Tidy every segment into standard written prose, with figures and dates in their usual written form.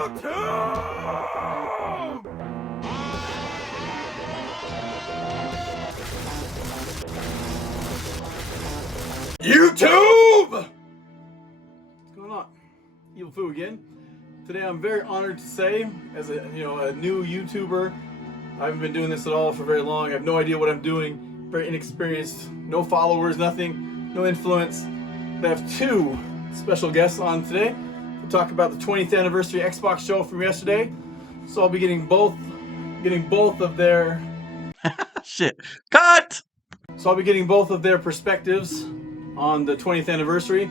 YouTube! What's going on? Evil Foo again. Today I'm very honored to say, as a new YouTuber, I haven't been doing this at all for very long. I have no idea what I'm doing. Very inexperienced, no followers, nothing, no influence. I have two special guests on today to talk about the 20th anniversary Xbox show from yesterday. So I'll be getting both of their shit. Cut! So I'll be getting both of their perspectives on the 20th anniversary.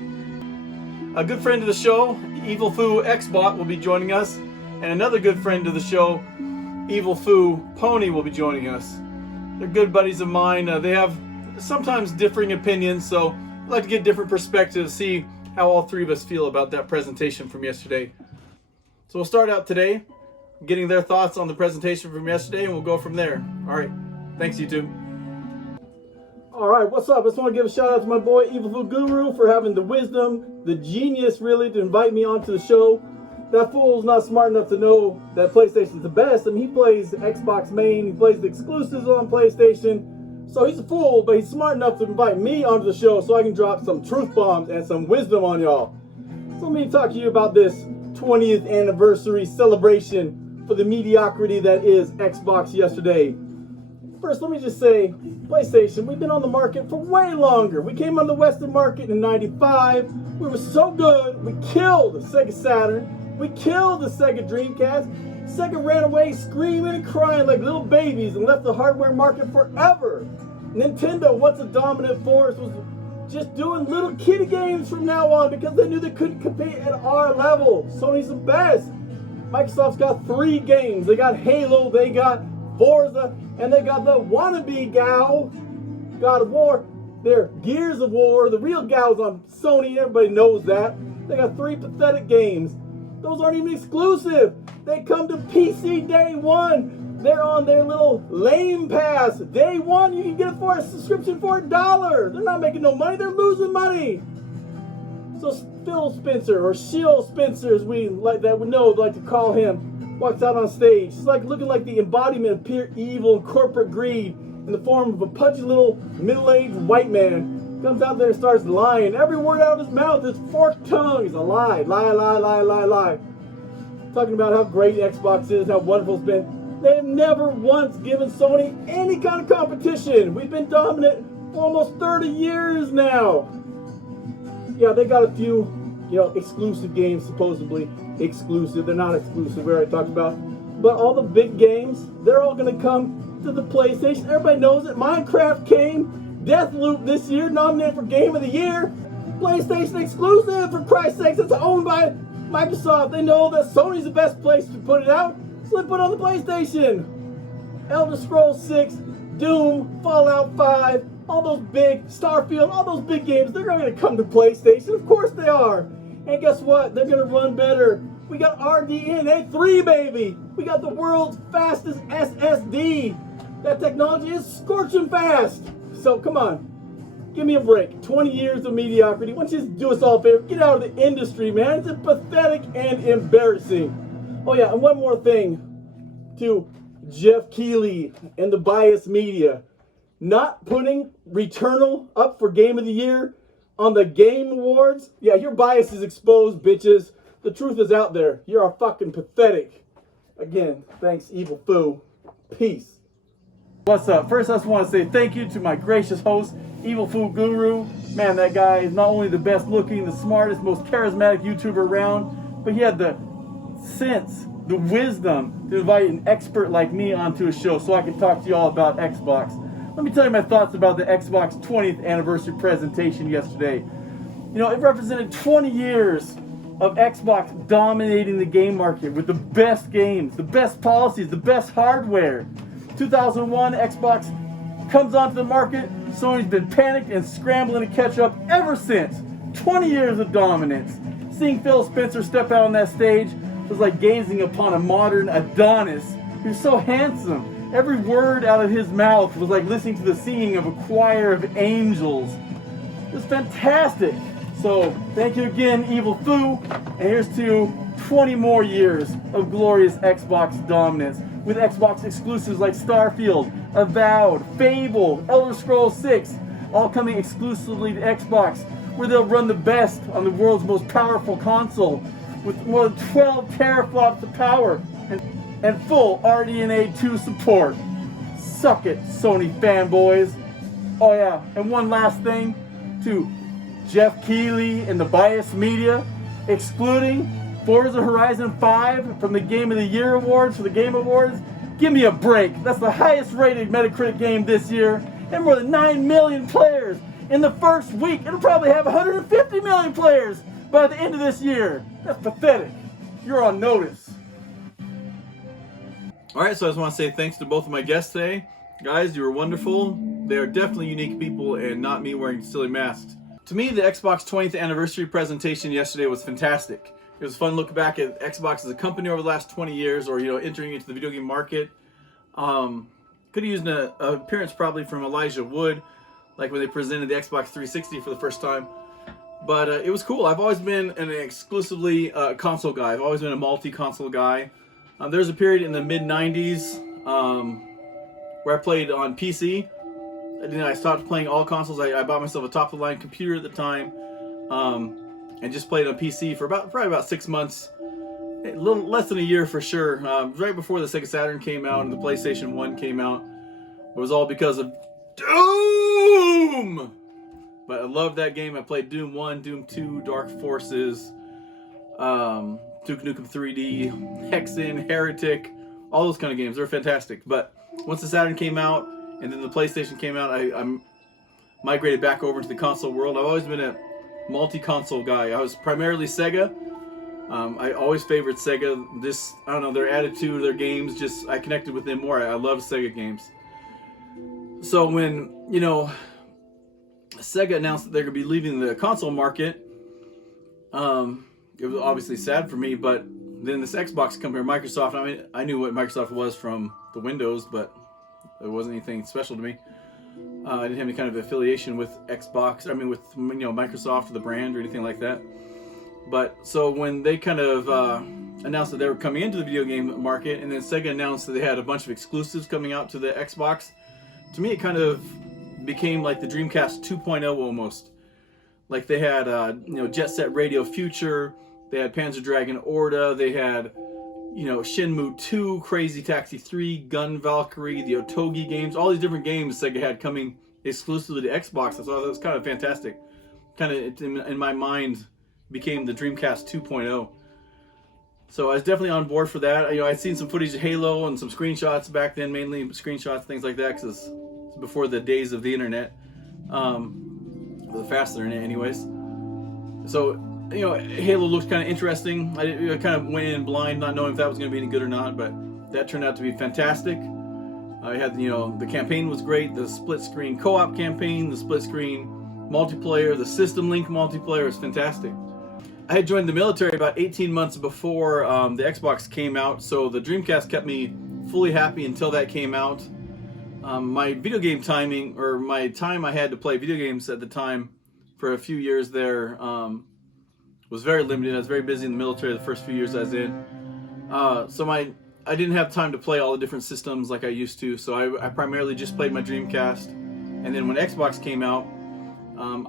A good friend of the show, Evil Foo Xbot, will be joining us, and another good friend of the show, Evil Foo Pony, will be joining us. They're good buddies of mine. They have sometimes differing opinions, so I'd like to get different perspectives, see how all three of us feel about that presentation from yesterday. So we'll start out today, getting their thoughts on the presentation from yesterday, and we'll go from there. All right, thanks YouTube. Alright, what's up? I just want to give a shout out to my boy Evil Foo Guru for having the wisdom, the genius really, to invite me onto the show. That fool's not smart enough to know that PlayStation's the best. I mean, he plays Xbox main, he plays the exclusives on PlayStation. So he's a fool, but he's smart enough to invite me onto the show so I can drop some truth bombs and some wisdom on y'all. So let me talk to you about this 20th anniversary celebration for the mediocrity that is Xbox yesterday. First, let me just say, PlayStation, we've been on the market for way longer. We came on the Western market in '95. We were so good, we killed the Sega Saturn. We killed the Sega Dreamcast. Sega ran away screaming and crying like little babies and left the hardware market forever. Nintendo, once a dominant force, was just doing little kiddie games from now on because they knew they couldn't compete at our level. Sony's the best. Microsoft's got 3 games. They got Halo, they got Forza, and they got the wannabe God of War. They're Gears of War. The real Gal's on Sony. Everybody knows that. They got 3 pathetic games. Those aren't even exclusive. They come to PC day one. They're on their little lame pass. Day one, you can get it for a subscription for $1. They're not making no money. They're losing money. So Phil Spencer, or Shill Spencer, as we like to call him, walks out on stage. He's like looking like the embodiment of pure evil and corporate greed in the form of a pudgy little middle-aged white man. Comes out there and starts lying. Every word out of his mouth is forked tongue. It's a lie. Lie, lie, lie, lie, lie. Talking about how great Xbox is, how wonderful it's been. They've never once given Sony any kind of competition. We've been dominant for almost 30 years now. Yeah, they got a few, exclusive games, supposedly exclusive. They're not exclusive, we already talked about. But all the big games, they're all going to come to the PlayStation. Everybody knows it. Minecraft came. Deathloop this year, nominated for Game of the Year. PlayStation exclusive, for Christ's sakes. It's owned by Microsoft. They know that Sony's the best place to put it out, so they put it on the PlayStation. Elder Scrolls 6, Doom, Fallout 5, all those big, Starfield, all those big games, they're going to come to PlayStation. Of course they are. And guess what? They're going to run better. We got RDNA 3, baby. We got the world's fastest SSD. That technology is scorching fast. So come on, give me a break. 20 years of mediocrity. Why don't you just do us all a favor? Get out of the industry, man. It's pathetic and embarrassing. Oh yeah, and one more thing to Jeff Keighley and the biased media. Not putting Returnal up for Game of the Year on the Game Awards. Yeah, your bias is exposed, bitches. The truth is out there. You're fucking pathetic. Again, thanks, Evil Foo. Peace. What's up? First, I just want to say thank you to my gracious host, Evil Foo Guru. Man, that guy is not only the best looking, the smartest, most charismatic YouTuber around, but he had the sense, the wisdom to invite an expert like me onto a show so I can talk to you all about Xbox. Let me tell you my thoughts about the Xbox 20th anniversary presentation yesterday. It represented 20 years of Xbox dominating the game market with the best games, the best policies, the best hardware. 2001, Xbox comes onto the market. Sony's been panicked and scrambling to catch up ever since. 20 years of dominance. Seeing Phil Spencer step out on that stage was like gazing upon a modern Adonis. He was so handsome. Every word out of his mouth was like listening to the singing of a choir of angels. It was fantastic. So thank you again, Evil Foo, and here's to 20 more years of glorious Xbox dominance with Xbox exclusives like Starfield, Avowed, Fable, Elder Scrolls 6, all coming exclusively to Xbox, where they'll run the best on the world's most powerful console with more than 12 teraflops of power and full RDNA 2 support. Suck it, Sony fanboys. Oh yeah, and one last thing to Jeff Keighley and the Bias Media, excluding Forza Horizon 5 from the Game of the Year awards for the Game Awards. Give me a break. That's the highest rated Metacritic game this year, and more than 9 million players. In the first week, it'll probably have 150 million players by the end of this year. That's pathetic. You're on notice. Alright, so I just want to say thanks to both of my guests today. Guys, you were wonderful. They are definitely unique people and not me wearing silly masks. To me, the Xbox 20th anniversary presentation yesterday was fantastic. It was fun looking back at Xbox as a company over the last 20 years, or entering into the video game market. Could have used an appearance probably from Elijah Wood, like when they presented the Xbox 360 for the first time. But it was cool. I've always been an exclusively console guy. I've always been a multi-console guy. There was a period in the mid-90s where I played on PC. I stopped playing all consoles. I bought myself a top-of-the-line computer at the time. And just played on PC for probably about 6 months, a little less than a year for sure. Right before the Sega Saturn came out and the PlayStation 1 came out. It was all because of Doom! But I loved that game. I played Doom 1, Doom 2, Dark Forces, Duke Nukem 3D, Hexen, Heretic, all those kind of games. They're fantastic. But once the Saturn came out and then the PlayStation came out, I migrated back over to the console world. I've always been a multi-console guy. I was primarily Sega. I always favored Sega. I don't know, their attitude, their games, I connected with them more. I love Sega games. So when, Sega announced that they're going to be leaving the console market, it was obviously sad for me, but then this Xbox company, Microsoft, I knew what Microsoft was from the Windows, but it wasn't anything special to me. I didn't have any kind of affiliation with Xbox, with Microsoft or the brand or anything like that. But so when they kind of announced that they were coming into the video game market, and then Sega announced that they had a bunch of exclusives coming out to the Xbox, to me it kind of became like the Dreamcast 2.0 almost. Like they had Jet Set Radio Future, they had Panzer Dragon Orta, they had Shenmue 2, Crazy Taxi 3, Gun Valkyrie, the Otogi games, all these different games Sega had coming exclusively to Xbox. I thought that was kind of fantastic. Kind of, in my mind, became the Dreamcast 2.0. So I was definitely on board for that. I'd seen some footage of Halo and some screenshots back then, mainly screenshots, things like that, because it's before the days of the internet. The fast internet anyways. So Halo looked kind of interesting. I kind of went in blind, not knowing if that was going to be any good or not, but that turned out to be fantastic. I had, the campaign was great. The split screen co-op campaign, the split screen multiplayer, the system link multiplayer was fantastic. I had joined the military about 18 months before the Xbox came out, so the Dreamcast kept me fully happy until that came out. My video game timing, or my time I had to play video games at the time for a few years there, was very limited. I was very busy in the military the first few years I was in. So I didn't have time to play all the different systems like I used to, so I primarily just played my Dreamcast. And then when Xbox came out,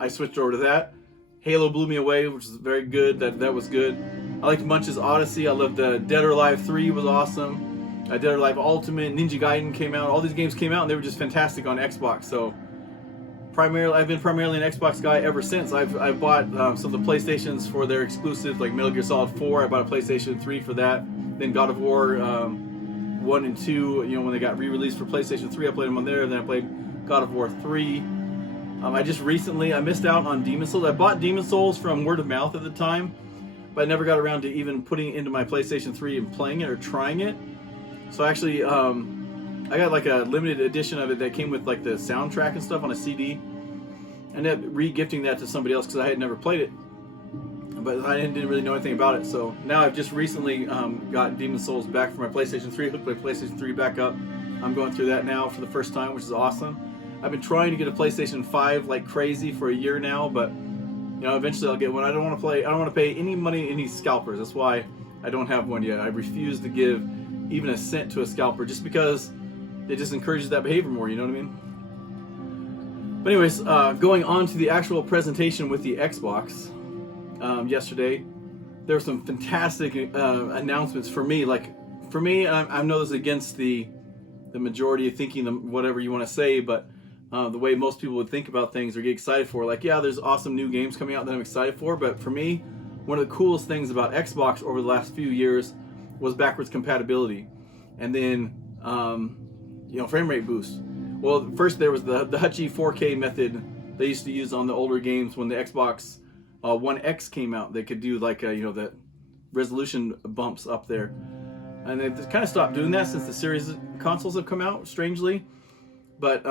I switched over to that. Halo blew me away, which is very good. That was good. I liked Munch's Odyssey. I loved Dead or Alive 3 was awesome. Dead or Alive Ultimate, Ninja Gaiden came out. All these games came out and they were just fantastic on Xbox. So I've been primarily an Xbox guy ever since. I've bought some of the PlayStations for their exclusives, like Metal Gear Solid 4. I bought a PlayStation 3 for that. Then God of War 1 and 2, when they got re-released for PlayStation 3, I played them on there. Then I played God of War 3. I just recently, I missed out on Demon's Souls. I bought Demon's Souls from word of mouth at the time, but I never got around to even putting it into my PlayStation 3 and playing it or trying it. So actually, I got like a limited edition of it that came with like the soundtrack and stuff on a CD. I ended up re-gifting that to somebody else because I had never played it, but I didn't really know anything about it. So now I've just recently got Demon's Souls back for my PlayStation 3, hooked my PlayStation 3 back up. I'm going through that now for the first time, which is awesome. I've been trying to get a PlayStation 5 like crazy for a year now, but you know, eventually I'll get one. I don't want to pay any money to any scalpers. That's why I don't have one yet. I refuse to give even a cent to a scalper just because it just encourages that behavior more, you know what I mean? But anyways, going on to the actual presentation with the Xbox yesterday, there were some fantastic announcements for me. Like, for me, I know this is against the majority of thinking, whatever you want to say, but the way most people would think about things or get excited for. Like, yeah, there's awesome new games coming out that I'm excited for, but for me, one of the coolest things about Xbox over the last few years was backwards compatibility. And then, you know, frame rate boost. Well, first there was the Hutchie 4K method they used to use on the older games when the Xbox One X came out. They could do like, you know, the resolution bumps up there. And they've kind of stopped doing that since the series consoles have come out, strangely. But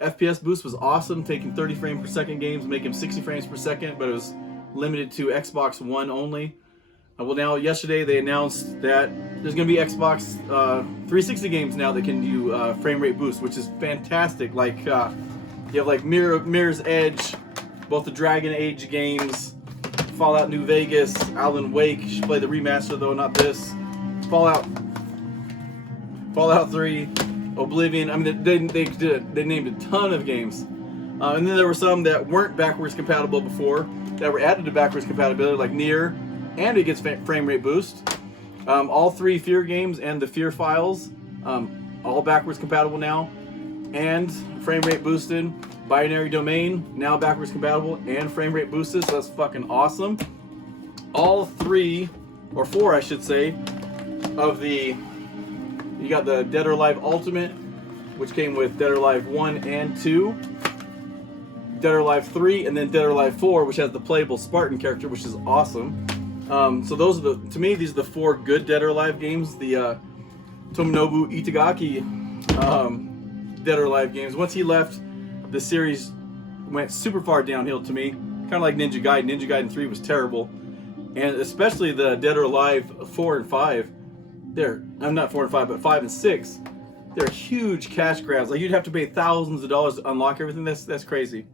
FPS Boost was awesome, taking 30 frames per second games, making them 60 frames per second, but it was limited to Xbox One only. Well, now, yesterday they announced that there's going to be Xbox 360 games now that can do frame rate boost, which is fantastic. Like, you have like Mirror's Edge, both the Dragon Age games, Fallout New Vegas, Alan Wake. You should play the remaster though, not this. Fallout 3, Oblivion. I mean, they named a ton of games, and then there were some that weren't backwards compatible before that were added to backwards compatibility, like Nier, and it gets frame rate boost. All 3 F.E.A.R games and the F.E.A.R files, all backwards compatible now, and frame rate boosted. Binary Domain now backwards compatible and frame rate boosted, so that's fucking awesome. All 3 or 4, I should say, of the, you got the Dead or Alive Ultimate, which came with Dead or Alive 1 and 2, Dead or Alive 3, and then Dead or Alive 4, which has the playable Spartan character, which is awesome. So those are to me, these are the 4 good Dead or Alive games. The Tomonobu Itagaki Dead or Alive games. Once he left, the series went super far downhill to me. Kind of like Ninja Gaiden. Ninja Gaiden 3 was terrible. And especially the Dead or Alive 4 and 5. I'm not 4 and 5, but 5 and 6. They're huge cash grabs. Like, you'd have to pay thousands of dollars to unlock everything. That's crazy.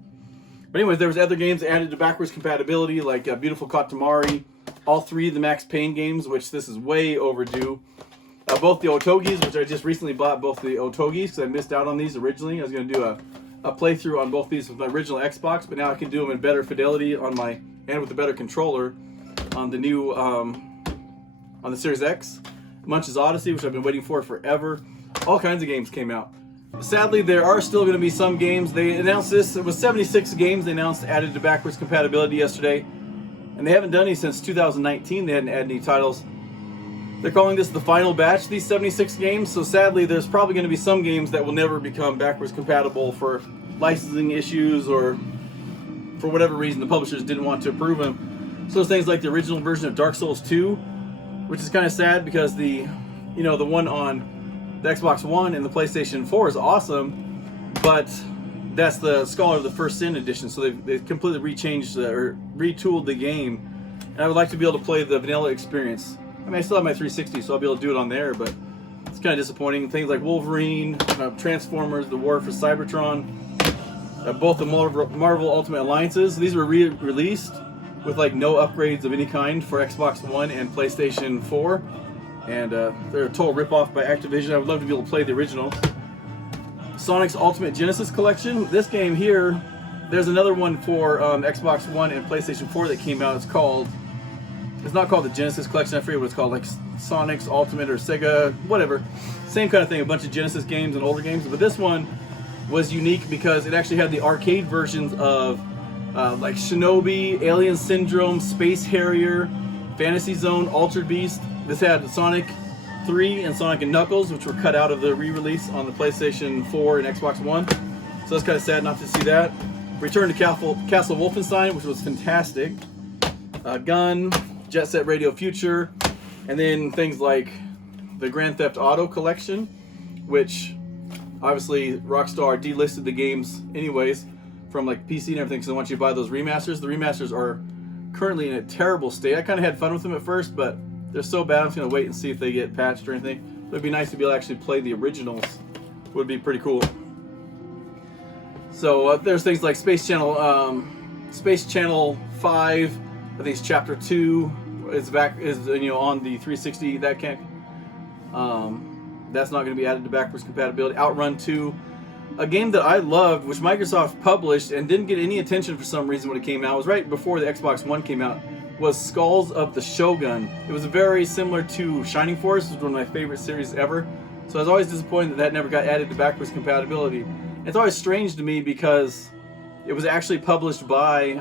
But anyways, there was other games added to backwards compatibility, like Beautiful Katamari, all 3 of the Max Payne games, which this is way overdue. Both the Otogis, which I just recently bought both the Otogis because I missed out on these originally. I was going to do a playthrough on both these with my original Xbox, but now I can do them in better fidelity on my, and with a better controller on the new, on the Series X. Munch's Odyssey, which I've been waiting for forever. All kinds of games came out. Sadly, there are still going to be some games. They announced this. It was 76 games they announced added to backwards compatibility yesterday. And they haven't done any since 2019. They hadn't added any titles. They're calling this the final batch, these 76 games. So sadly, there's probably going to be some games that will never become backwards compatible for licensing issues or for whatever reason the publishers didn't want to approve them. So things like the original version of Dark Souls 2, which is kind of sad because the one on the Xbox One and the PlayStation 4 is awesome, but that's the Scholar of the First Sin edition, so they've completely retooled the game, and I would like to be able to play the vanilla experience. I mean, I still have my 360, so I'll be able to do it on there, but it's kind of disappointing. Things like Wolverine, Transformers, The War for Cybertron, both the Marvel Ultimate Alliances, these were re-released with like no upgrades of any kind for Xbox One and PlayStation 4. And they're a total ripoff by Activision. I would love to be able to play the original. Sonic's Ultimate Genesis Collection. This game here, there's another one for Xbox One and PlayStation 4 that came out. It's not called the Genesis Collection. I forget what it's called, like Sonic's Ultimate or Sega, whatever. Same kind of thing, a bunch of Genesis games and older games. But this one was unique because it actually had the arcade versions of like Shinobi, Alien Syndrome, Space Harrier, Fantasy Zone, Altered Beast. This had Sonic 3 and Sonic and Knuckles, which were cut out of the re-release on the PlayStation 4 and Xbox One. So it's kind of sad not to see that. Return to Castle Wolfenstein, which was fantastic. Gun, Jet Set Radio Future, and then things like the Grand Theft Auto Collection, which obviously Rockstar delisted the games anyways from like PC and everything, so they want you to buy those remasters. The remasters are currently in a terrible state. I kind of had fun with them at first, but they're so bad I'm just going to wait and see if they get patched or anything. But it'd be nice to be able to actually play the originals. Would be pretty cool. So there's things like Space Channel 5. I think it's Chapter 2 is back, is on the 360. That can't. That's not going to be added to backwards compatibility. Outrun 2, a game that I loved, which Microsoft published and didn't get any attention for some reason when it came out. It was right before the Xbox One came out. Was Skulls of the Shogun. It was very similar to Shining Force. It was one of my favorite series ever. So I was always disappointed that never got added to backwards compatibility. It's always strange to me because it was actually published by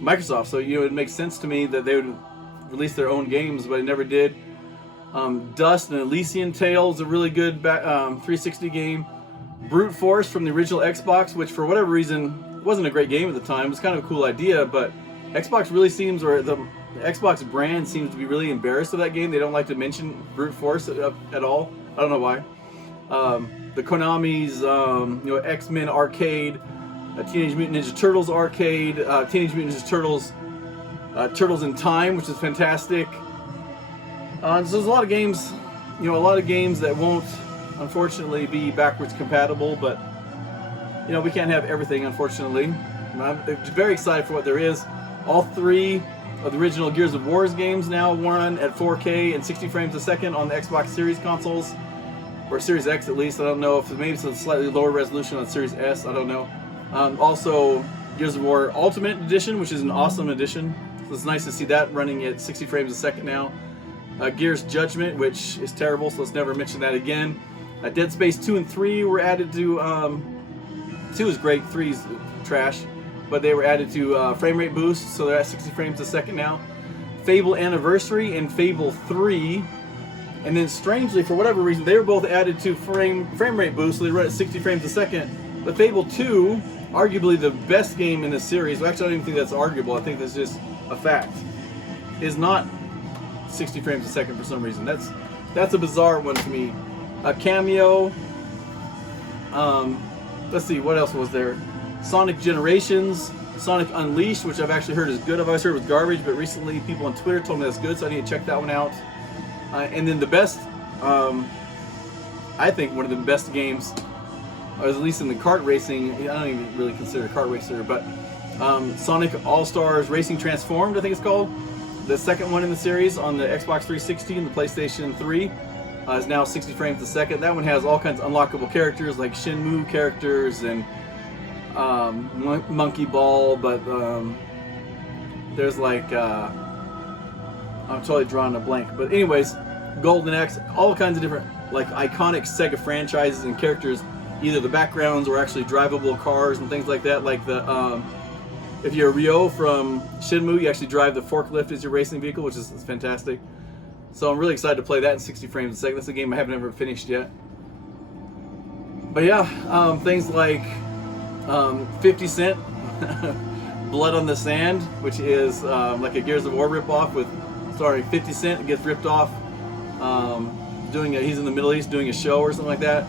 Microsoft. So it makes sense to me that they would release their own games, but it never did. Dust and Elysian Tale is a really good 360 game. Brute Force from the original Xbox, which for whatever reason wasn't a great game at the time. It was kind of a cool idea, but Xbox really seems, or the Xbox brand seems to be really embarrassed of that game. They don't like to mention Brute Force at all. I don't know why. The Konami's, X-Men Arcade, Teenage Mutant Ninja Turtles Arcade, Teenage Mutant Ninja Turtles, Turtles in Time, which is fantastic. So there's a lot of games, that won't, unfortunately, be backwards compatible. But we can't have everything, unfortunately. I'm very excited for what there is. All 3 of the original Gears of War games now run at 4K and 60 frames a second on the Xbox Series consoles, or Series X at least. I don't know if maybe it's a slightly lower resolution on Series S. I don't know. Also, Gears of War Ultimate Edition, which is an awesome edition. So it's nice to see that running at 60 frames a second now. Gears Judgment, which is terrible, so let's never mention that again. Dead Space 2 and 3 were added to. 2 is great, 3 is trash. But they were added to frame rate boost, so they're at 60 frames a second now. Fable Anniversary and Fable 3, and then strangely, for whatever reason, they were both added to frame rate boost, so they run at 60 frames a second. But Fable 2, arguably the best game in the series, well, actually I don't even think that's arguable, I think that's just a fact, is not 60 frames a second for some reason. That's a bizarre one to me. A Cameo. Let's see, what else was there? Sonic Generations, Sonic Unleashed, which I've actually heard is good. I've always heard it was garbage, but recently people on Twitter told me that's good, so I need to check that one out. And then the best, I think one of the best games, or at least in the kart racing, I don't even really consider a kart racer, but Sonic All-Stars Racing Transformed, I think it's called. The second one in the series on the Xbox 360 and the PlayStation 3 is now 60 frames a second. That one has all kinds of unlockable characters, like Shenmue characters and Monkey Ball, but there's like I'm totally drawing a blank, but anyways, Golden Axe, all kinds of different like iconic Sega franchises and characters, either the backgrounds or actually drivable cars and things like that. Like the if you're Ryo from Shenmue, you actually drive the forklift as your racing vehicle, which is fantastic. So I'm really excited to play that in 60 frames a second. That's a game I haven't ever finished yet. But yeah, things like 50 Cent Blood on the Sand, which is like a Gears of War ripoff with starring 50 Cent. It gets ripped off he's in the Middle East doing a show or something like that,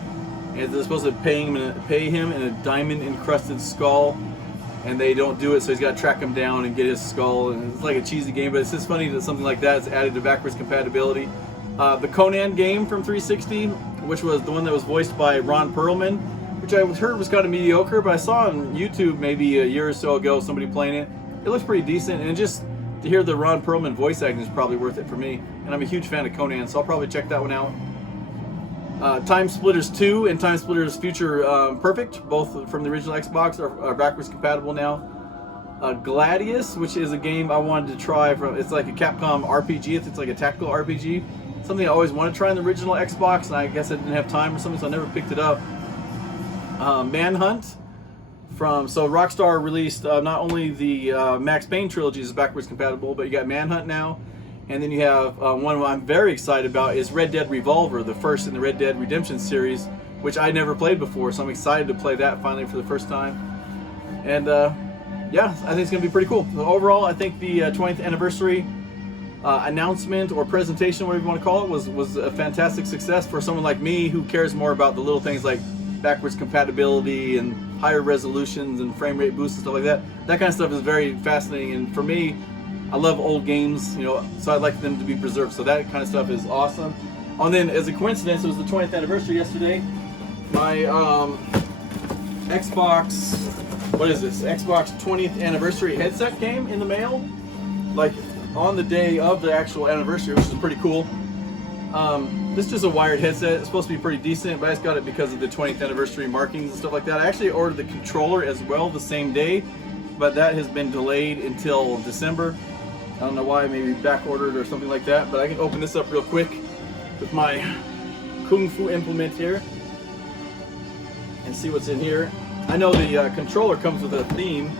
and they're supposed to pay him in a diamond encrusted skull, and they don't do it, so he's got to track him down and get his skull. And it's like a cheesy game, but it's just funny that something like that is added to backwards compatibility. The Conan game from 360, which was the one that was voiced by Ron Perlman, which I heard was kind of mediocre, but I saw on YouTube maybe a year or so ago somebody playing it. It looks pretty decent, and just to hear the Ron Perlman voice acting is probably worth it for me. And I'm a huge fan of Conan, so I'll probably check that one out. Time Splitters 2 and Time Splitters Future Perfect, both from the original Xbox, are backwards compatible now. Gladius, which is a game I wanted to try it's like a Capcom RPG, it's like a tactical RPG. Something I always wanted to try on the original Xbox, and I guess I didn't have time or something, so I never picked it up. Manhunt so Rockstar released not only the Max Payne trilogy is backwards compatible, but you got Manhunt now, and then you have one I'm very excited about is Red Dead Revolver, the first in the Red Dead Redemption series, which I never played before, so I'm excited to play that finally for the first time. And yeah, I think it's gonna be pretty cool. So overall, I think the 20th anniversary announcement or presentation, whatever you want to call it, was a fantastic success for someone like me who cares more about the little things like backwards compatibility and higher resolutions and frame rate boosts and stuff like that. That kind of stuff is very fascinating, and for me, I love old games, so I'd like them to be preserved. So that kind of stuff is awesome. And then, as a coincidence, it was the 20th anniversary yesterday. My Xbox, what is this? Xbox 20th anniversary headset came in the mail, like on the day of the actual anniversary, which is pretty cool. This is just a wired headset. It's supposed to be pretty decent, but I just got it because of the 20th anniversary markings and stuff like that. I actually ordered the controller as well the same day, but that has been delayed until December. I don't know why, maybe back ordered or something like that, but I can open this up real quick with my Kung Fu implement here and see what's in here. I know the controller comes with a theme,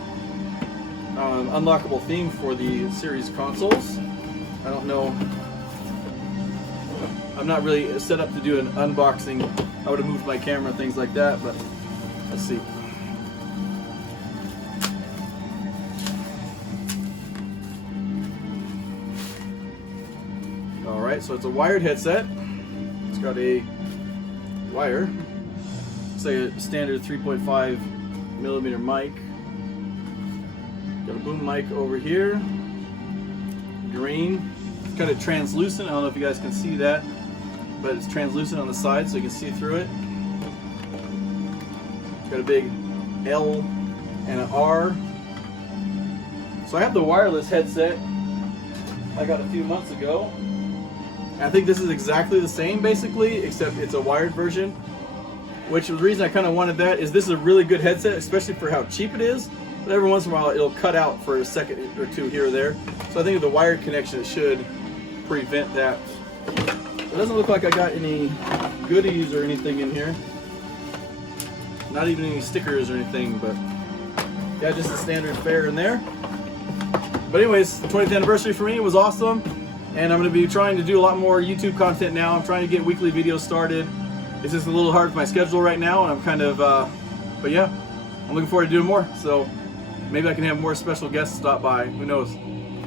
unlockable theme for the series consoles. I don't know. I'm not really set up to do an unboxing. I would have moved my camera and things like that, but let's see. Alright, so it's a wired headset. It's got a wire. It's like a standard 3.5 millimeter mic. Got a boom mic over here. Green. It's kind of translucent. I don't know if you guys can see that, but it's translucent on the side so you can see through it. It's got a big L and an R. So I have the wireless headset I got a few months ago. I think this is exactly the same basically, except it's a wired version. Which the reason I kind of wanted that is this is a really good headset, especially for how cheap it is. But every once in a while it'll cut out for a second or two here or there. So I think with the wired connection it should prevent that. It doesn't look like I got any goodies or anything in here. Not even any stickers or anything, but yeah, just the standard fare in there. But anyways, the 20th anniversary for me was awesome. And I'm going to be trying to do a lot more YouTube content now. I'm trying to get weekly videos started. It's just a little hard with my schedule right now, and I'm kind of, but yeah, I'm looking forward to doing more. So maybe I can have more special guests stop by. Who knows?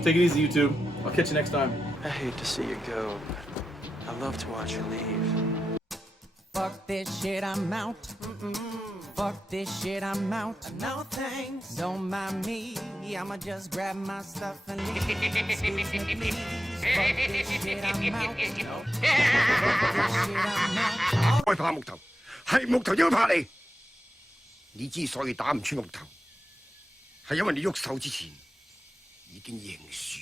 Take it easy, YouTube. I'll catch you next time. I hate to see you go, but I love to watch you leave. Fuck this shit, I'm out. Fuck this shit, I'm out. No thanks. Don't mind me. I'ma just grab my stuff and leave. Excuse me, please. Fuck this shit, I'm out. Fuck this shit, I'm out. 害怕木頭，係木頭應該怕你。你之所以打唔穿木頭，係因為你喐手之前已經認輸。